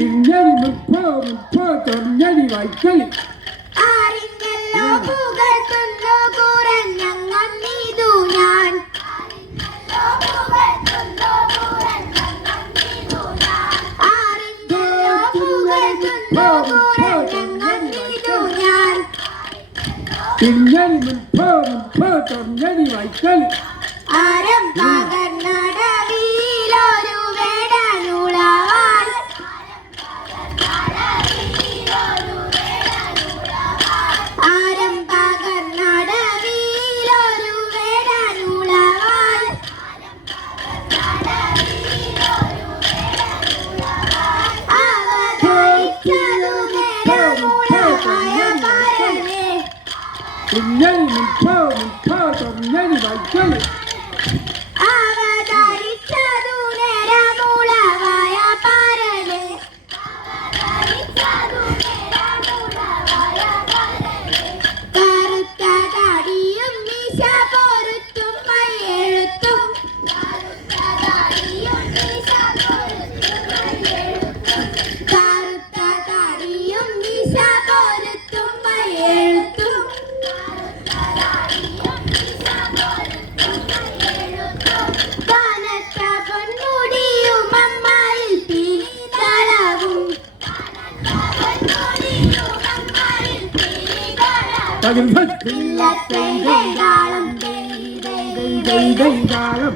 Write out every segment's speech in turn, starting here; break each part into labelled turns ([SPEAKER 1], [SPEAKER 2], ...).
[SPEAKER 1] തിന്നരി മുപ്പോ മുപ്പോ തൊന്നരി വൈക്കൽ
[SPEAKER 2] ആരിങ്കല്ലോ പുകഴ്ത്തുന്നു കുറഞ്ഞങ്ങന്നിതു ഞാൻ ആരിങ്കല്ലോ പുകഴ്ത്തുന്നു കുറഞ്ഞങ്ങന്നിതു ഞാൻ.
[SPEAKER 1] തിന്നരി മുപ്പോ മുപ്പോ തൊന്നരി വൈക്കൽ
[SPEAKER 2] ആരം പകർന്നടവിലൊരു the name and thơ and thơ of the nhây I kill it. താളം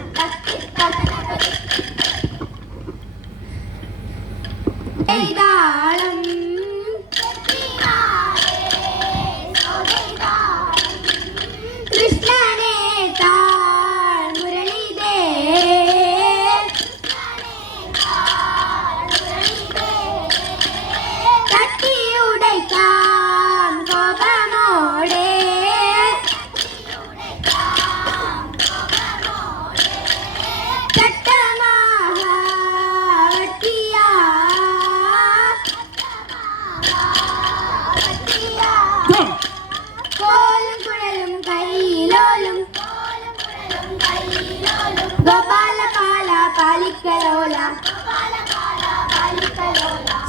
[SPEAKER 2] പാലിക്കലോല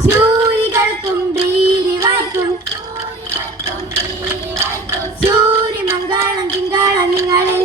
[SPEAKER 2] സൂരികൾക്കും ഭീരിവായ്ക്കും വായിക്കും. സൂര്യമംഗളം തിങ്കാളം നിങ്ങളിൽ.